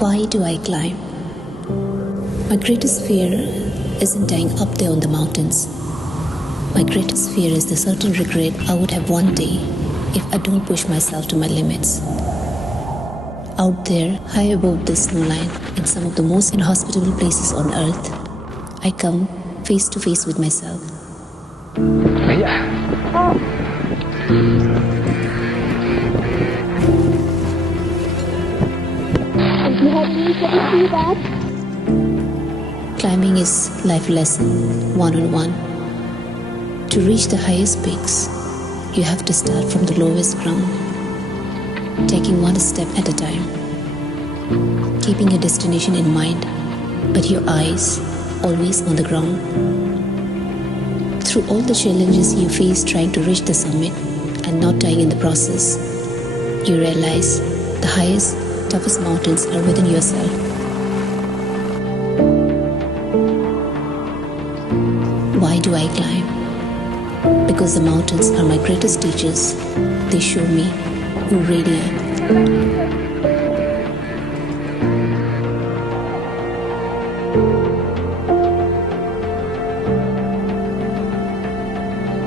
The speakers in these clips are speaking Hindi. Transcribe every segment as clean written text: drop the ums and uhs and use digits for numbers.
Why do I climb? My greatest fear isn't dying up there on the mountains. My greatest fear is the certain regret I would have one day if I don't push myself to my limits. Out there, high above the snow line, in some of the most inhospitable places on earth, I come face to face with myself. Climbing is life lesson, one-on-one. To reach the highest peaks, you have to start from the lowest ground, taking one step at a time, keeping your destination in mind, but your eyes always on the ground. Through all the challenges you face trying to reach the summit and not dying in the process, you realize the highest, toughest mountains are within yourself. Why do I climb? Because the mountains are my greatest teachers. They show me who really am.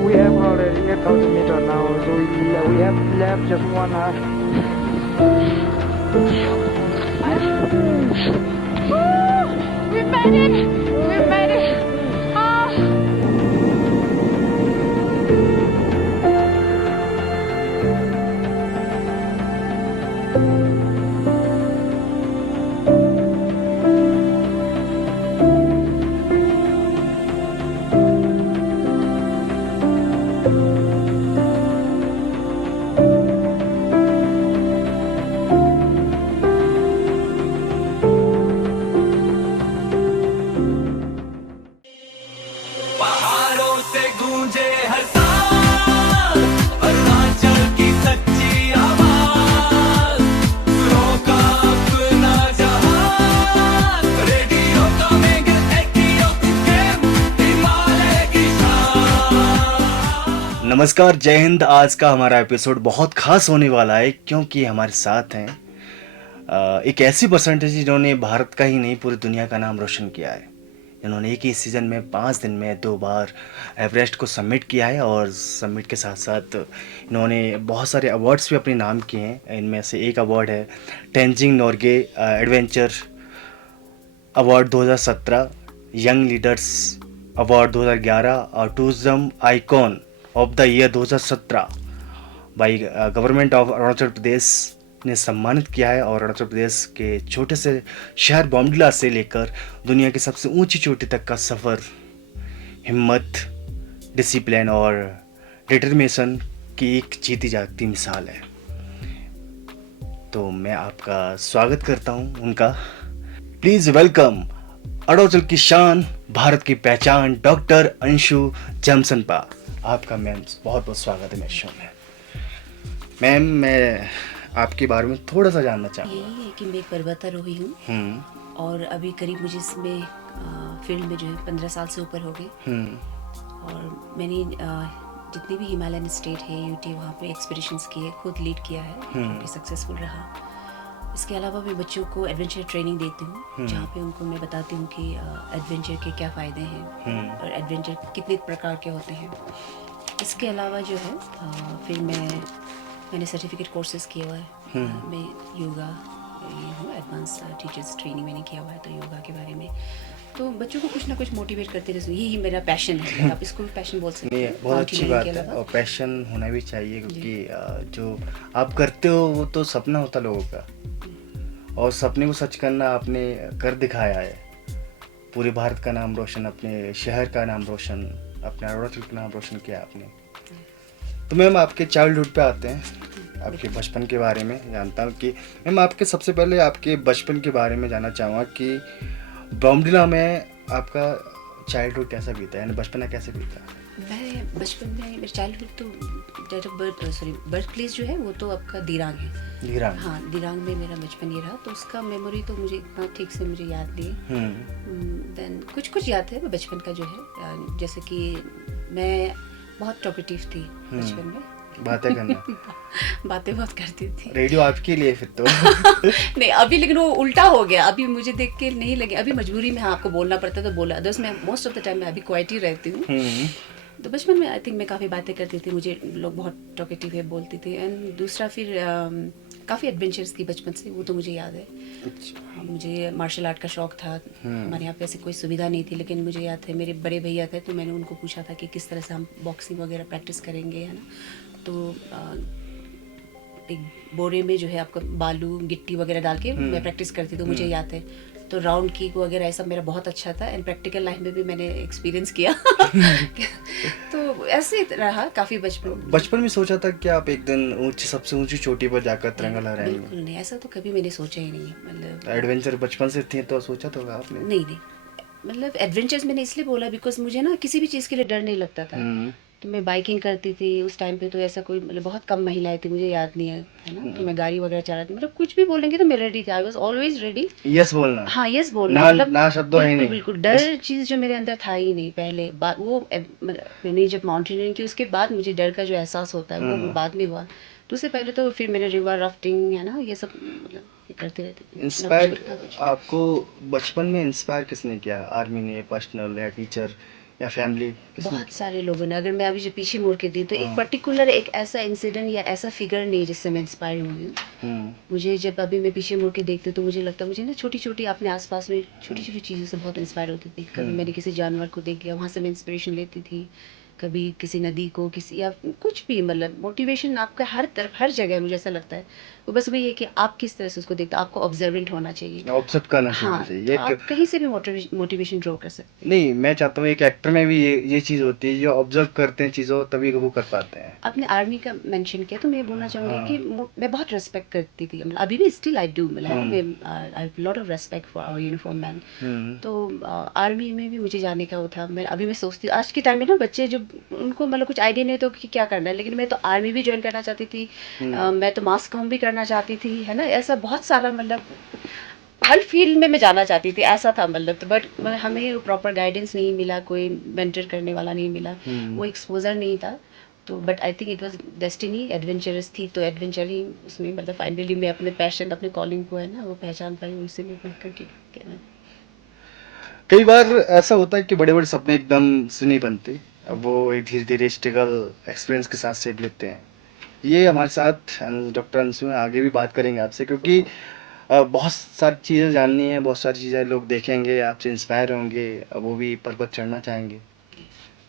We have already 8,000 meters now, so we have left just 1 hour. We made it! We made it! नमस्कार, जय हिंद। आज का हमारा एपिसोड बहुत खास होने वाला है क्योंकि हमारे साथ हैं एक ऐसी पर्सनैलिटी जिन्होंने भारत का ही नहीं पूरी दुनिया का नाम रोशन किया है। इन्होंने एक ही सीज़न में 5 दिन में 2 बार एवरेस्ट को सबमिट किया है और सबमिट के साथ साथ इन्होंने बहुत सारे अवार्ड्स भी अपने नाम किए हैं। इनमें से एक अवार्ड है Tenzing Norgay adventure award 2017, young leaders award 2011 और tourism icon of the year 2017 by government of Arunachal Pradesh ने सम्मानित किया है। और अरुणाचल प्रदेश के छोटे से शहर बॉम्डिला से लेकर दुनिया की सबसे ऊंची चोटी तक का सफ़र हिम्मत, डिसिप्लिन और डिटर्मिनेशन की एक जीती जागती मिसाल है। तो मैं आपका स्वागत करता हूं उनका। प्लीज़ वेलकम अरुणाचल की शान, भारत की पहचान, डॉक्टर अंशु जमसनपा। आपका मैम बहुत बहुत स्वागत है मेरे शो में। मैम, मैं आपके बारे में थोड़ा सा जानना चाहूँगा। यही है कि मैं एक पर्वतारोही हूँ और अभी करीब मुझे इसमें फील्ड में जो है 15 साल से ऊपर हो गए। और मैंने जितनी भी हिमालयन स्टेट है यूटी, वहाँ पे एक्सपीडिशंस किए, खुद लीड किया है, काफ़ी सक्सेसफुल रहा। इसके अलावा मैं बच्चों को एडवेंचर ट्रेनिंग देती हूँ, जहाँ पे उनको मैं बताती हूँ कि एडवेंचर के क्या फ़ायदे हैं और एडवेंचर कितने प्रकार के होते हैं। इसके अलावा जो है फिर मैंने सर्टिफिकेट कोर्सेज किया हुआ है। मैं योगा हूँ, एडवांस टीचर्स ट्रेनिंग मैंने किया हुआ है, तो योगा के बारे में तो बच्चों को कुछ ना कुछ मोटिवेट करते रहते हैं। यही मेरा पैशन है, आप इसको भी पैशन बोल सकते हैं। बहुत अच्छी बात है और पैशन होना भी चाहिए क्योंकि जो आप करते हो वो तो सपना होता लोगों का, और सपने को सच करना आपने कर दिखाया है। पूरे भारत का नाम रोशन, अपने शहर का नाम रोशन, अपने अरुणाचल का नाम रोशन किया आपने। तो मैम, आपके चाइल्डहुड पे आते हैं, आपके बचपन के बारे में जानता हूँ कि मैम आपके सबसे पहले आपके बचपन के बारे में जानना चाहूँगा कि बॉम्डिला में आपका चाइल्डहुड कैसा बीता, यानी बचपना कैसे बीता? मैं बचपन में मेरा चाइल्डहुड तो बर्थ प्लेस जो है वो तो आपका दिरांग है। दिरांग? हाँ, दिरांग में मेरा बचपन ये रहा, तो उसका मेमोरी तो मुझे इतना ठीक से मुझे याद नहीं। देन कुछ याद है बचपन का जो है, जैसे कि मैं बहुत टॉकेटिव थी बचपन में। बातें करना। बातें बहुत करती थी। रेडियो आपके लिए फिर तो। नहीं अभी, लेकिन वो उल्टा हो गया। अभी मुझे देख के नहीं लगे, अभी मजबूरी में हाँ आपको बोलना पड़ता है तो बोला, अदर्स मैं मोस्ट ऑफ द टाइम मैं अभी क्वाइट ही रहती हूँ। तो बचपन में आई थिंक मैं काफ़ी बातें करती थी, मुझे लोग बहुत टॉकेटिव है बोलती थी। एंड दूसरा फिर काफ़ी एडवेंचर्स की बचपन से, वो तो मुझे याद है। हाँ, मुझे मार्शल आर्ट का शौक था। हमारे यहाँ पे ऐसी कोई सुविधा नहीं थी, लेकिन मुझे याद है मेरे बड़े भैया थे, तो मैंने उनको पूछा था कि किस तरह से हम बॉक्सिंग वगैरह प्रैक्टिस करेंगे, है ना। तो एक बोरे में जो है आपका बालू गिट्टी वगैरह डाल के मैं प्रैक्टिस करती, तो मुझे याद है। तो राउंड किक वगैरह ऐसा मेरा बहुत अच्छा था, एंड प्रैक्टिकल लाइफ में भी मैंने एक्सपीरियंस किया। तो ऐसे रहा काफ़ी बचपन में सोचा था कि आप एक दिन सबसे ऊंची चोटी पर जाकर तिरंगा लहराएंगे? बिल्कुल नहीं, ऐसा तो कभी मैंने सोचा ही नहीं। मतलब एडवेंचर बचपन से थे तो सोचा तो होगा आपने? नहीं, मतलब एडवेंचर्स मैंने इसलिए बोला बिकॉज मुझे ना किसी भी चीज़ के लिए डर नहीं लगता था। तो मैं बाइकिंग करती थी उस टाइम पे, तो ऐसा कोई मतलब बहुत कम महिलाएं थी, मुझे याद नहीं है ना। तो मैं गाड़ी वगैरह चलाती, मतलब कुछ भी बोलेंगे तो मैं रेडी थी, I was always ready. Yes बोलना। हाँ यस बोलना, ना मतलब ना शब्दों है ही बिल्कुल नहीं। बिल्कुल डर चीज़ जो मेरे अंदर था ही नहीं पहले। बात वो मैंने जब माउंटेनियरिंग की उसके बाद मुझे डर का जो एहसास होता है वो बाद में हुआ। तो उससे पहले तो फिर मैंने रिवर राफ्टिंग है ना, ये सब मतलब ये करते रहते थे। इंस्पायर आपको बचपन में इंस्पायर किसने किया? आर्मी ने, पर्सनल या टीचर या फैमिली? बहुत सारे लोगों ने। अगर मैं अभी जो पीछे मुड़ के दी तो एक पर्टिकुलर एक ऐसा इंसिडेंट या ऐसा फिगर नहीं जिससे मैं इंस्पायर हुई हूँ। मुझे जब अभी मैं पीछे मुड़ के देखती हूँ तो मुझे लगता है, मुझे ना छोटी छोटी अपने आसपास में छोटी छोटी चीज़ों से बहुत इंस्पायर होती थी। कभी मैंने किसी जानवर को देख लिया, वहाँ से मैं इंस्पिरेशन लेती थी। कभी किसी नदी को, किसी या कुछ भी, मतलब मोटिवेशन आपका हर तरफ हर जगह मुझे ऐसा लगता है। वो बस वही है कि आप किस तरह से उसको देखते हो, आपको ऑब्जर्वेंट होना चाहिए। ऑब्जर्व करना हाँ, चाहिए। तो आप कहीं से भी मोटिवेशन ड्रॉ कर सकते हैं। नहीं, मैं चाहता हूँ एक एक्टर में भी ये चीज़ होती है, जो ऑब्जर्व करते हैं चीज़ों तभी वो कर पाते हैं। आपने आर्मी का मेंशन किया तो मैं बोलना चाहूँगी कि मैं बहुत रेस्पेक्ट करती थी, मतलब अभी भी स्टिल आई डू, मतलब मैं I have lot of respect for our uniform man. तो आर्मी में भी मुझे जाने का वो था। मैं अभी मैं सोचती आज के टाइम में ना बच्चे जो उनको मतलब कुछ आइडिया नहीं तो कि क्या करना है, लेकिन मैं तो आर्मी भी ज्वाइन करना चाहती थी। मैं तो मास कॉम भी करना चाहती थी, है ना। ऐसा बहुत सारा मतलब हर फील्ड में मैं जाना चाहती थी, ऐसा था मतलब। तो बट हमें प्रॉपर गाइडेंस नहीं मिला, कोई मेंटर करने वाला नहीं मिला, वो एक्सपोजर नहीं था। तो but I think it was destiny, adventurous थी तो एडवेंचर ही उसमें, मतलब फाइनली मैं अपने पैशन अपने कॉलिंग को है ना वो पहचान पाई, उनसे मैं कंटिन्यू। कई बार ऐसा होता है कि बड़े बड़े सपने एकदम से नहीं बनते, अब वो एक धीरे धीरे स्ट्रगल एक्सपीरियंस के साथ सेप लेते हैं। ये हमारे साथ डॉक्टर अंशु हैं, आगे भी बात करेंगे आपसे, क्योंकि बहुत सारी चीज़ें जाननी है, बहुत सारी चीज़ें लोग देखेंगे, आपसे इंस्पायर होंगे, वो भी पर्वत चढ़ना चाहेंगे।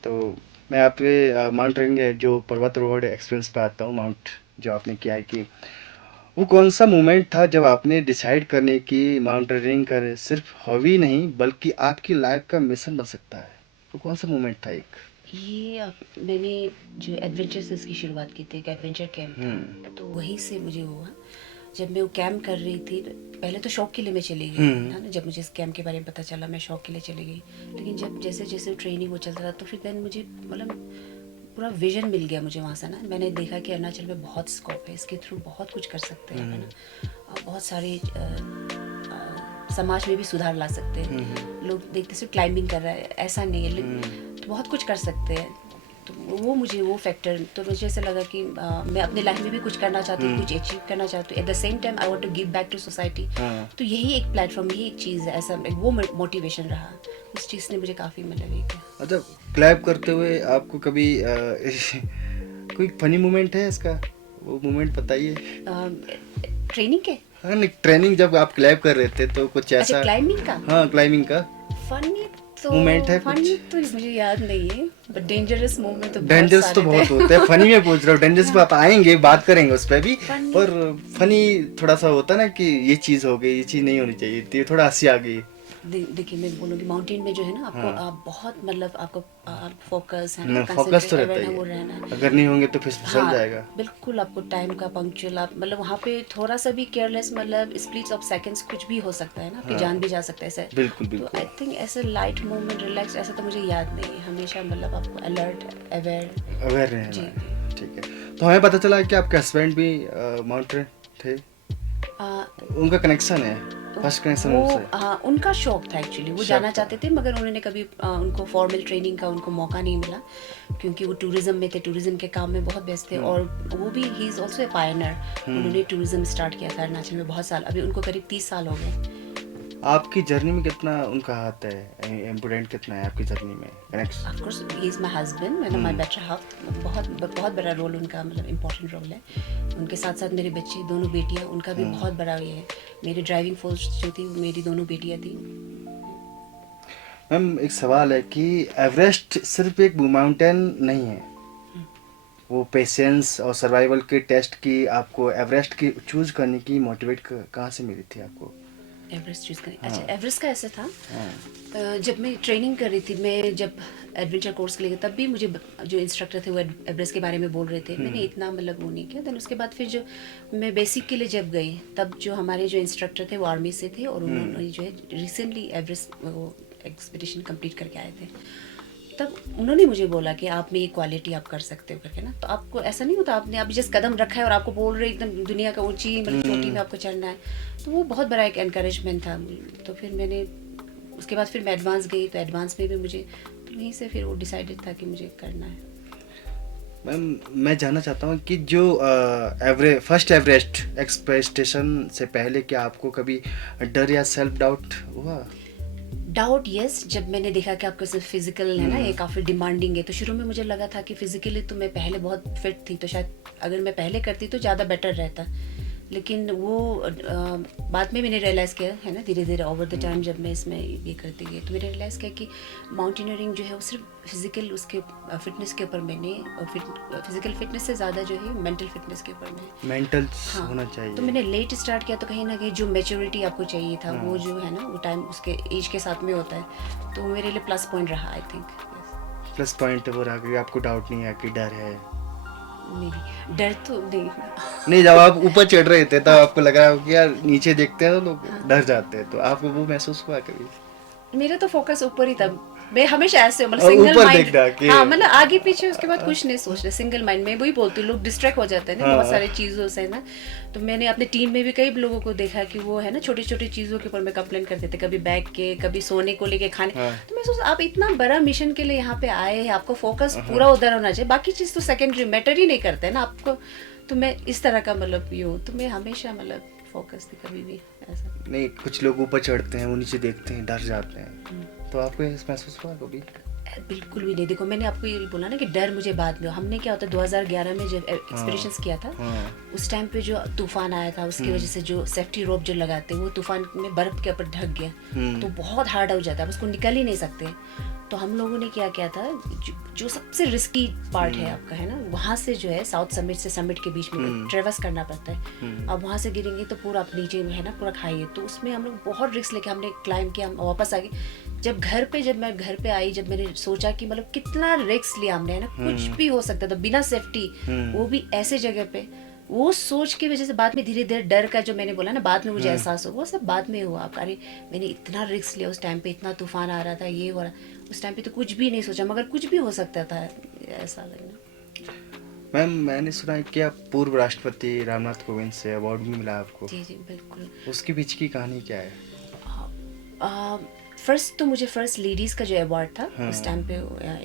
तो मैं आपके माउंटेनिंग जो पर्वत रोड एक्सपीरियंस पे आता हूँ, माउंट जो आपने किया है, कि वो कौन सा मोमेंट था जब आपने डिसाइड करने की माउंटेनियरिंग कर सिर्फ हॉबी नहीं बल्कि आपकी लाइफ का मिशन बन सकता है? वो कौन सा मोमेंट था एक? ये मैंने जो एडवेंचर से इसकी शुरुआत की थी, एक एडवेंचर कैंप था, तो वहीं से मुझे हुआ। जब मैं वो कैंप कर रही थी, पहले तो शौक के लिए मैं चली गई है ना। जब मुझे इस कैंप के बारे में पता चला मैं शौक के लिए चली गई, लेकिन जब जैसे जैसे ट्रेनिंग वो चलता रहा तो फिर देन मुझे मतलब पूरा विजन मिल गया मुझे वहाँ से ना। मैंने देखा कि अरुणाचल में बहुत स्कोप है, इसके थ्रू बहुत कुछ कर सकते हैं, है ना। और बहुत सारे समाज में भी सुधार ला सकते हैं। लोग देखते सिर्फ क्लाइंबिंग कर रहा है ऐसा नहीं है, तो बहुत कुछ कर सकते हैं। तो वो मुझे वो फैक्टर, तो मुझे ऐसा लगा कि मैं अपने लाइफ में भी कुछ करना चाहती हूँ, कुछ अचीव करना चाहती हूँ, at the same time I want to give back to society. तो यही एक प्लेटफॉर्म, यही एक चीज़ है, ऐसा वो मोटिवेशन रहा। उस चीज़ ने मुझे काफ़ी मतलब एक। अच्छा, क्लैप करते हुए आपको कभी कोई फनी मोमेंट है इसका? वो मोमेंट बताइए। ट्रेनिंग के? हाँ, नहीं, ट्रेनिंग जब आप क्लैप कर रहे थे तो कुछ ऐसा? अच्छा, क्लाइंबिंग का? हाँ, क्लाइंबिंग का फनी तो मोमेंट है फनी कुछ? तो मुझे याद नहीं है, बट डेंजरस मोमेंट तो डेंजरस तो बहुत होते हैं, फनी में पूछ रहा हूँ। डेंजरस पे आप आएंगे, बात करेंगे उस पर भी, पर फनी थोड़ा सा होता है ना कि ये चीज़ हो गई, ये चीज़ नहीं होनी चाहिए थी, थोड़ा हंसी आ गई। देखिए मैं बोलूँगी माउंटेन में जो है ना आपको आप बहुत मतलब आपको फोकस है ना, फोकस तो रहता concentrate ही वो है, रहना है। अगर नहीं होंगे तो फिसल जाएगा। बिल्कुल आपको टाइम का पंक्चुअल, आप मतलब वहाँ पे थोड़ा सा भी केयरलेस, मतलब स्प्लिट्स ऑफ सेकंड्स कुछ भी हो सकता है ना, आपकी जान भी जा सकता है ऐसे। बिल्कुल तो आई थिंक ऐसे लाइट मोमेंट, रिलैक्स, ऐसा तो मुझे याद नहीं है। हमेशा मतलब आपको अलर्ट, अवेयर रहना है। ठीक है, तो हमें पता चला कि आपके हस्बैंड भी माउंटेन थे, उनका कनेक्शन है। फर्स्ट कनेक्शन वो उनसे। हाँ, उनका शौक था एक्चुअली, वो शौक जाना था। चाहते थे मगर उन्होंने कभी उनको फॉर्मल ट्रेनिंग का उनको मौका नहीं मिला, क्योंकि वो टूरिज्म में थे, टूरिज्म के काम में बहुत व्यस्त थे। और वो भी he is also a Pioneer. उन्होंने टूरिज्म स्टार्ट किया था अरुणाचल में बहुत साल, अभी उनको करीब 30 साल हो गए। आपकी जर्नी में कितना उनका हाथ है, इम्पोर्टेंट कितना है आपकी जर्नी में connection? Of course he is my husband, मतलब माय बेटर हाफ। बहुत बहुत बड़ा रोल उनका, मतलब इम्पोर्टेंट रोल है। उनके साथ साथ मेरे बच्चे, दोनों बेटियां, उनका भी बहुत बड़ा ये है। मेरी ड्राइविंग फोर्स जो थी वो मेरी दोनों बेटियां थी। मैम एक सवाल है कि एवरेस्ट सिर्फ एक माउंटेन नहीं है, वो पेशेंस और सर्वाइवल के टेस्ट की आपको एवरेस्ट की चूज करने की मोटिवेट कहाँ से मिली थी आपको? एवरेस्ट चूज़ करें? अच्छा, एवरेस्ट का ऐसा था, हाँ। जब मैं ट्रेनिंग कर रही थी, मैं जब एडवेंचर कोर्स के लिए गई, तब भी मुझे जो इंस्ट्रक्टर थे वो एवरेस्ट के बारे में बोल रहे थे। मैंने इतना मतलब वो नहीं किया। देन उसके बाद फिर जो मैं बेसिक के लिए जब गई, तब जो हमारे जो इंस्ट्रक्टर थे वो आर्मी से थे, और उन्होंने जो है रिसेंटली एवरेस्ट वो एक्सपीडिशन कंप्लीट करके आए थे। तब उन्होंने मुझे बोला कि आप में ये क्वालिटी आप कर सकते हो करके ना। तो आपको ऐसा नहीं होता, आपने अभी जस्ट कदम रखा है और आपको बोल रहे एकदम दुनिया का ऊंची मतलब चोटी में आपको चढ़ना है, तो वो बहुत बड़ा एक एनकरेजमेंट था। तो फिर मैंने उसके बाद फिर मैं एडवांस गई, तो एडवांस में भी मुझे वहीं से फिर वो डिसाइडेड था कि मुझे करना है। मैम मैं जानना चाहता हूँ कि जो फर्स्ट एवरेस्ट एक्सपेक्टेशन से पहले क्या आपको कभी डर या सेल्फ डाउट हुआ? डाउट यस, जब मैंने देखा कि आपका सिर्फ फिजिकल है ना, ये काफ़ी डिमांडिंग है, तो शुरू में मुझे लगा था कि फिजिकली तो मैं पहले बहुत फिट थी, तो शायद अगर मैं पहले करती तो ज़्यादा बेटर रहता। लेकिन वो बाद में मैंने रियलाइज़ किया है ना, धीरे धीरे ओवर द टाइम जब मैं इसमें ये करती गई, तो मैंने रियलाइज़ किया कि माउंटेनियरिंग जो है वो सिर्फ फिजिकल उसके फिटनेस के ऊपर मैंने, फिजिकल फिटनेस से ज़्यादा जो है मेंटल फिटनेस के ऊपर मैं मेंटल हाँ, होना चाहिए। तो मैंने लेट स्टार्ट किया, तो कहीं ना कहीं जो मैच्योरिटी आपको चाहिए था वो जो है ना, वो टाइम उसके एज के साथ में होता है, तो वो मेरे लिए प्लस पॉइंट रहा आई थिंक। प्लस पॉइंट वो रहा कि आपको डाउट नहीं है कि डर है? नहीं, डर तो नहीं। नहीं, जब आप ऊपर चढ़ रहे थे तब आपको लग रहा हो कि यार नीचे देखते हैं तो लोग डर जाते हैं, तो आपको वो महसूस हुआ कभी? मेरा तो फोकस ऊपर ही था। मैं हमेशा ऐसे मतलब और सिंगल ऊपर माइंड, देखना कि हाँ मतलब आगे पीछे उसके बाद कुछ नहीं सोच रहे, सिंगल माइंड में। वही बोलती हूँ, लोग डिस्ट्रैक्ट हो जाते हैं ना बहुत सारी चीज़ों से ना। तो मैंने अपने टीम में भी कई लोगों को देखा कि वो है ना छोटी छोटी चीज़ों के ऊपर में कंप्लेन करते थे, कभी बैग के, कभी सोने को लेके, खाने। तो मैं सोचा आप इतना बड़ा मिशन के लिए यहाँ पे आए हैं, आपको फोकस पूरा उधर होना चाहिए, बाकी चीज़ तो सेकेंडरी मैटर ही नहीं करते ना आपको। तो मैं इस तरह का मतलब ये हूँ, तो मैं हमेशा मतलब फोकस थी, कभी भी ऐसा नहीं, कुछ लोग ऊपर चढ़ते हैं, वो नीचे देखते हैं, डर जाते हैं, तो आपको ऐसा महसूस हुआ कभी? बिल्कुल भी नहीं। देखो मैंने आपको ये बोला ना कि डर मुझे बाद में, हमने क्या होता है 2011 में जब एक्सपीडिशंस किया था, उस टाइम पे जो तूफान आया था, उसकी वजह से जो सेफ्टी रोप जो लगाते हैं वो तूफान में बर्फ के ऊपर ढक गया, तो बहुत हार्ड हो जाता है, उसको निकल ही नहीं सकते। तो हम लोगों ने क्या किया था, जो सबसे रिस्की पार्ट है आपका है ना, वहाँ से जो है साउथ समिट से समिट के बीच में ट्रेवर्स करना पड़ता है। अब वहाँ से गिरेंगे तो पूरा आप नीचे में है ना पूरा खाइए, तो उसमें हम लोग बहुत रिस्क लेके हमने क्लाइंब किया, हम वापस आ गए। जब मैं घर पे आई, जब मैंने सोचा कि मतलब कितना रिस्क लिया हमने है ना, कुछ भी हो सकता था बिना सेफ्टी, वो भी ऐसे जगह पे। वो सोच की वजह से बाद में धीरे धीरे डर का जो मैंने बोला ना, बाद में मुझे एहसास हुआ, वो सब बाद में हुआ। अरे मैंने इतना रिस्क लिया उस टाइम पे, इतना तूफान आ रहा था, ये हो रहा, उस टाइम पे तो कुछ भी नहीं सोचा, मगर कुछ भी हो सकता था, ऐसा लगना। मैम मैंने सुना है कि आप पूर्व राष्ट्रपति रामनाथ कोविंद से अवार्ड भी मिला आपको। जी जी बिल्कुल। उसके बीच की कहानी क्या है? फर्स्ट तो मुझे फर्स्ट लेडीज़ का जो अवार्ड था, उस टाइम पे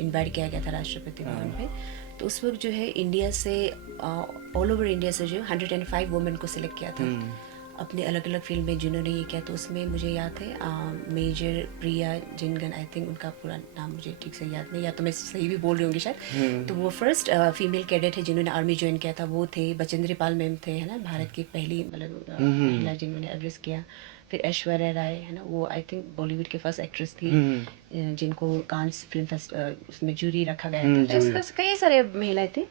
इनवाइट किया गया था राष्ट्रपति भवन पे। तो उस वक्त जो है इंडिया से, ऑल ओवर इंडिया से जो 105 वुमेन को सिलेक्ट किया था अपने अलग अलग फील्ड में जिन्होंने ये किया। तो उसमें मुझे याद है major Priya Jhingan, I think उनका पूरा नाम मुझे ठीक से याद नहीं, या तो मैं सही भी बोल रही होंगी शायद। तो वो फर्स्ट फीमेल कैडेट है जिन्होंने आर्मी ज्वाइन किया था, वो थे। बचेंद्री पाल मैम थे है ना, भारत की पहली मतलब महिला जिन्होंने एवरेस्ट किया। फिर ऐश्वर्या राय है ना, वो आई थिंक बॉलीवुड की फर्स्ट एक्ट्रेस थी जिनको कांस फिल्म उसमें जूरी रखा गया था। ऐसे कई सारे महिलाएं थी।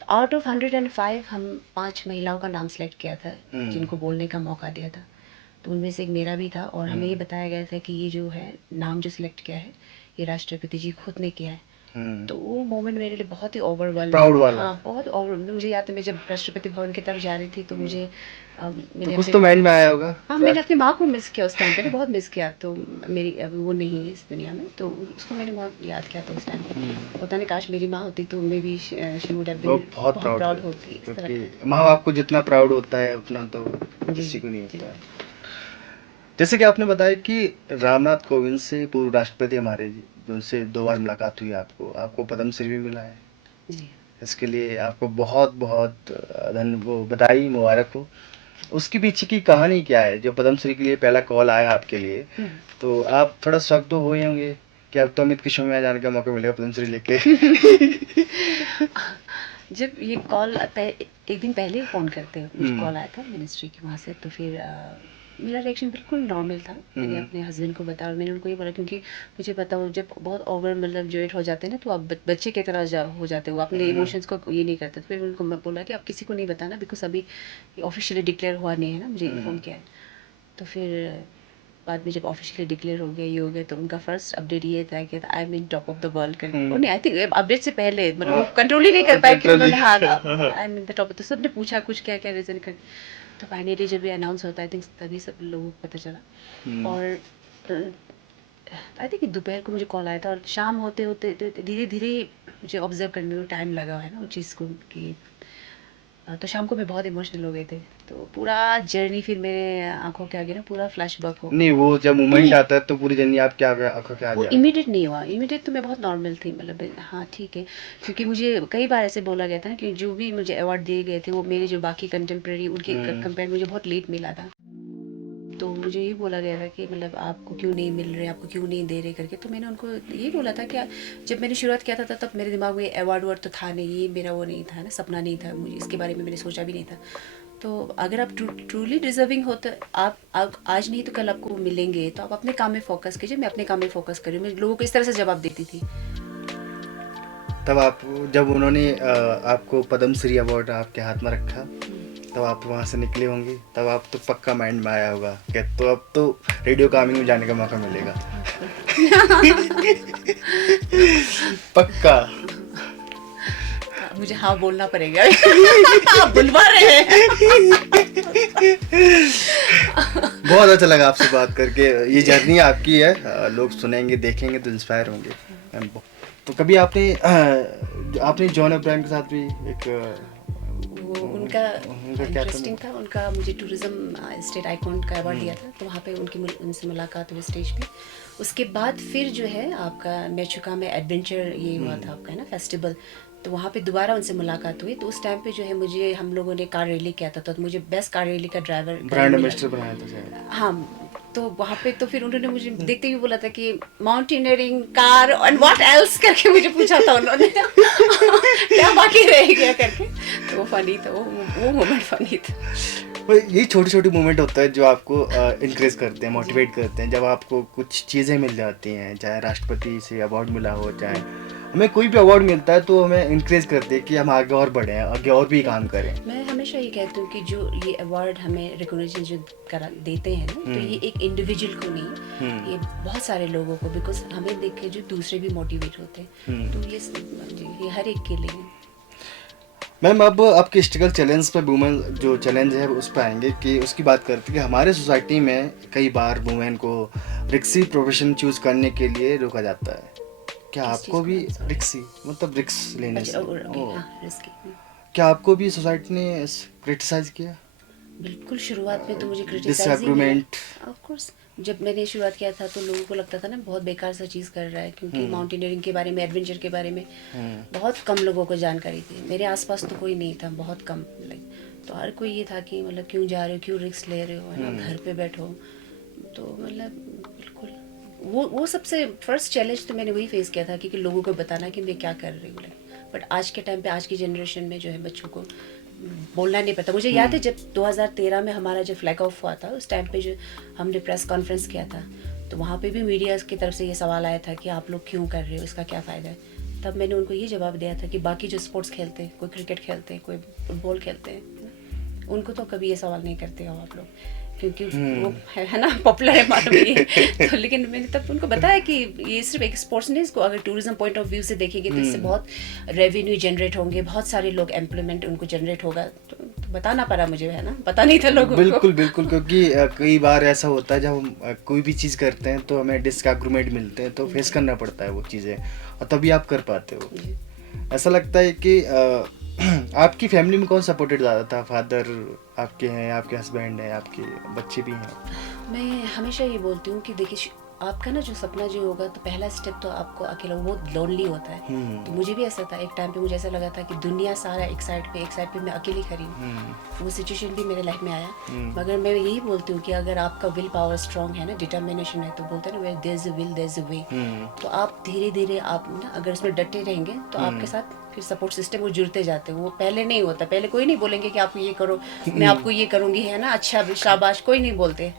तो आउट ऑफ 105 हम 5 महिलाओं का नाम सेलेक्ट किया था जिनको बोलने का मौका दिया था। तो उनमें से एक मेरा भी था, और हमें ये बताया गया था कि ये जो है नाम जो सिलेक्ट किया है ये राष्ट्रपति जी खुद ने किया है। तो वो मोमेंट मेरे लिए बहुत ही ओवरवेलमिंग, प्राउड वाला। हाँ बहुत ओवर। मुझे याद है मैं जब राष्ट्रपति भवन की तरफ जा रही थी, तो मुझे तो कुछ तो माइंड में आया होगा। हाँ मैंने अपनी माँ को मिस किया उस टाइम पे, बहुत मिस किया। तो मेरी अब वो नहीं है इस दुनिया में, तो उसको मैंने बहुत याद किया था उस टाइम पे। पता नहीं काश मेरी माँ होती तो may be she would have वो बीन बहुत प्राउड होती इस तरह। क्योंकि माँ बाप को जितना प्राउड होता है उतना तो जी किसी को नहीं जी। होता है। जैसे कि आपने बताया कि रामनाथ कोविंद से, पूर्व राष्ट्रपति हमारे जी, उनसे 2 बार मुलाकात हुई आपको पद्मश्री भी मिला है। जी। इसके लिए आपको बहुत बहुत बधाई, मुबारक हो। उसके पीछे की कहानी क्या है? जो पद्मश्री के लिए पहला कॉल आया आपके लिए, तो आप थोड़ा शॉक तो हुए होंगे कि अब तो अमित के शो में जाने का मौका मिलेगा पद्मश्री लेके। जब ये कॉल आता है, एक दिन पहले ही फ़ोन करते हैं, मुझे हम्म। कॉल आया था मिनिस्ट्री के वहाँ से, तो फिर मेरा रिएक्शन बिल्कुल नॉर्मल था। मैंने अपने हस्बैंड को बताया और मैंने उनको ये बोला, क्योंकि मुझे पता हो जब बहुत ओवर मतलब जोएट हो जाते हैं ना, तो आप बच्चे की तरह हो जाते हो, अपने इमोशंस को ये नहीं करते। तो फिर उनको मैं बोला कि आप किसी को नहीं बताना, बिकॉज अभी ऑफिशियली डिक्लेयर हुआ नहीं है ना, मुझे इन्फॉर्म किया है। तो फिर बाद में जब ऑफिशियली डिक्लेयर हो गया, ये हो गया, तो उनका फर्स्ट अपडेट ये था कि I am in top of the world कर। नहीं, आई थिंक अपडेट से पहले मतलब वो कंट्रोल ही नहीं कर पाए कि उन्होंने हाँ I am in the top. तो सबने पूछा कुछ क्या क्या रीज़न कर, तो फाइनली जब ये अनाउंस होता है, आई थिंक तभी सब लोगों को पता चला। और आई थिंक दोपहर को मुझे कॉल आया था, और शाम होते होते धीरे धीरे मुझे ऑब्जर्व करने में टाइम लगा है ना उस चीज़ को कि तो शाम को मैं बहुत इमोशनल हो गए थे। तो पूरा जर्नी फिर मेरे आंखों के आगे ना पूरा फ्लैशबैक हो। नहीं, वो जब मोमेंट आता है तो पूरी जर्नी आप क्या आंखों के वो आगे आ इमीडिएट नहीं हुआ, इमीडिएट तो मैं बहुत नॉर्मल थी, मतलब हाँ ठीक है, क्योंकि मुझे कई बार ऐसे बोला गया था ना कि जो भी मुझे अवार्ड दिए गए थे वो मेरे जो बाकी कंटेम्प्रेरी उनके कंपेयर मुझे बहुत लेट मिला था। तो मुझे ये बोला गया था कि मतलब आपको क्यों नहीं मिल रहे, आपको क्यों नहीं दे रहे करके। तो मैंने उनको ये बोला था कि जब मैंने शुरुआत किया था तब मेरे दिमाग में अवार्ड वर्ड तो था नहीं, ये मेरा वो नहीं था ना, सपना नहीं था, मुझे इसके बारे में मैंने सोचा भी नहीं था। तो अगर आप ट्रूली डिजर्विंग हो तो आप आज नहीं तो कल आपको मिलेंगे, तो आप अपने काम में फोकस कीजिए। मैं अपने काम में फोकस कर रही हूँ, मैं लोगों को इस तरह से जवाब देती थी। तब आप, जब उन्होंने आपको पद्मश्री अवार्ड आपके हाथ में रखा, तब आप वहाँ से निकले होंगे, तब आप तो पक्का माइंड में आया होगा कि तो अब तो रेडियो कामिंग में जाने का मौका मिलेगा। पक्का मुझे हाँ बोलना पड़ेगा। आप बुलवा रहे हैं। बहुत अच्छा लगा आपसे बात करके। ये जर्नी आपकी है, लोग सुनेंगे देखेंगे तो इंस्पायर होंगे। तो कभी आपने जॉन अब्राहम के साथ भी एक वो उनका इंटरेस्टिंग था। उनका मुझे टूरिज्म स्टेट आइकॉन का अवार्ड दिया था, तो वहाँ पे उनसे मुलाकात हुई स्टेज पे। उसके बाद फिर जो है आपका मेचुका में एडवेंचर ये हुआ था आपका है ना फेस्टिवल, तो वहाँ पे दोबारा उनसे मुलाकात हुई। तो उस टाइम पे जो है मुझे हम लोगों ने कार रैली किया था, तो मुझे बेस्ट कार रैली का ड्राइवर ब्रांड एम्बेसडर बनाया था शायद। हाँ, तो वहाँ पे तो फिर उन्होंने मुझे देखते ही बोला था कि mountaineering car and what else करके मुझे पूछा था उन्होंने। क्या बाकी रह गया करके। तो वो फनी था, वो मोमेंट फनी था। यही छोटी छोटी मोमेंट होता है जो आपको इंकरेज करते हैं, मोटिवेट करते हैं। जब आपको कुछ चीज़ें मिल जाती हैं, चाहे राष्ट्रपति से अवार्ड मिला हो, चाहे हमें कोई भी अवार्ड मिलता है, तो हमें इंकरेज करते हैं कि हम आगे और बढ़ें, आगे और भी काम करें। मैं हमेशा ये कहती हूँ कि जो ये अवार्ड हमें रिकॉग्निशन जो देते हैं ना, तो ये एक इंडिविजुअल को नहीं, ये बहुत सारे लोगों को, बिकॉज हमें देख के जो दूसरे भी मोटिवेट होते हैं, तो ये हर एक के लिए। मैम, अब आपके स्ट्रगल चैलेंज पे, वुमेन जो चैलेंज है उस पर आएंगे कि उसकी बात करते हैं कि हमारे सोसाइटी में कई बार वुमेन को रिक्सी प्रोफेशन चूज करने के लिए रोका जाता है। क्या आपको भी रिक्सी मतलब रिक्स लेने से क्या आपको भी सोसाइटी ने क्रिटिसाइज किया? बिल्कुल, शुरुआत में तो मुझे क्रिटिसाइज, ऑफ कोर्स। जब मैंने शुरुआत किया था तो लोगों को लगता था ना बहुत बेकार सा चीज़ कर रहा है, क्योंकि माउंटेनियरिंग के बारे में, एडवेंचर के बारे में बहुत कम लोगों को जानकारी थी। मेरे आसपास तो कोई नहीं था, बहुत कम। तो हर कोई ये था कि मतलब क्यों जा रहे हो, क्यों रिस्क ले रहे हो, है ना, घर पे बैठो। तो मतलब बिल्कुल वो सबसे फर्स्ट चैलेंज तो मैंने वही फेस किया था कि लोगों को बताना कि मैं क्या कर रही हूँ। बट आज के टाइम पे, आज की जनरेशन में जो है बच्चों को बोलना नहीं पता। मुझे याद है जब 2013 में हमारा जब फ्लैग ऑफ हुआ था, उस टाइम पे जो हमने प्रेस कॉन्फ्रेंस किया था, तो वहाँ पे भी मीडिया की तरफ से ये सवाल आया था कि आप लोग क्यों कर रहे हो, इसका क्या फ़ायदा है। तब मैंने उनको ये जवाब दिया था कि बाकी जो स्पोर्ट्स खेलते हैं, कोई क्रिकेट खेलते हैं, कोई फुटबॉल खेलते हैं, उनको तो कभी ये सवाल नहीं करते हो आप लोग, क्योंकि वो है ना पॉपुलर है मालूम ये। तो लेकिन मैंने तब उनको बताया कि ये सिर्फ एक स्पोर्ट्स नहीं, इसको अगर टूरिज्म पॉइंट ऑफ व्यू से देखेंगे तो इससे बहुत रेवेन्यू जनरेट होंगे, बहुत सारे लोग एम्प्लॉयमेंट उनको जनरेट होगा। तो बताना पड़ा मुझे, है ना, पता नहीं था लोगों बिल्कुल को। बिल्कुल, क्योंकि कई बार ऐसा होता है जब हम कोई भी चीज़ करते हैं तो हमें डिसएग्रीमेंट मिलते हैं, तो फेस करना पड़ता है वो चीज़ें, और तभी आप कर पाते हो। ऐसा लगता है कि आपकी फैमिली में कौन सपोर्टेड ज़्यादा था? फादर आपके हैं, आपके हस्बैंड हैं, आपके बच्चे भी हैं? मैं हमेशा ये बोलती हूँ कि देखिए आपका ना जो सपना जो होगा तो पहला स्टेप तो आपको अकेला, वो बहुत लोनली होता है। तो मुझे भी ऐसा था, एक टाइम पे मुझे ऐसा लगा था कि दुनिया सारा एक साइड पे मैं अकेली खड़ी हूँ। वो सिचुएशन भी मेरे लाइफ में आया। मगर मैं यही बोलती हूँ कि अगर आपका विल पावर स्ट्रांग है ना, डिटर्मिनेशन है, तो बोलते हैं ना there is a will there is a way. तो आप धीरे धीरे आप ना अगर उसमें डटे रहेंगे तो आपके साथ फिर सपोर्ट सिस्टम वो जुड़ते जाते हैं। वो पहले नहीं होता, पहले कोई नहीं बोलेंगे कि आप ये करो, मैं आपको ये करूँगी, है ना, अच्छा शाबाश, कोई नहीं बोलते।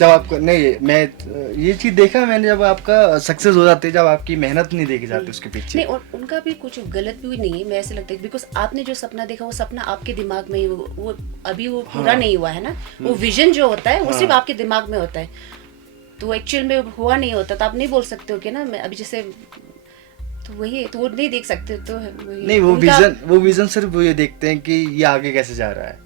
जब आपको नहीं, मैं ये चीज देखा मैंने, जब आपका सक्सेस हो जाती है, जब आपकी मेहनत नहीं देखी जाती उसके पीछे। नहीं, और उनका भी कुछ गलत भी नहीं है, मैं ऐसे लगता है, बिकॉज आपने जो सपना देखा वो सपना आपके दिमाग में ही वो अभी वो पूरा नहीं हुआ है ना। वो विजन जो होता है वो सिर्फ आपके दिमाग में होता है, तो एक्चुअल में हुआ नहीं होता। तो आप नहीं बोल सकते हो कि ना मैं अभी जैसे, तो वही तो वो नहीं देख सकते। तो नहीं, वो विजन सिर्फ वो ये देखते हैं कि ये आगे कैसे जा रहा है,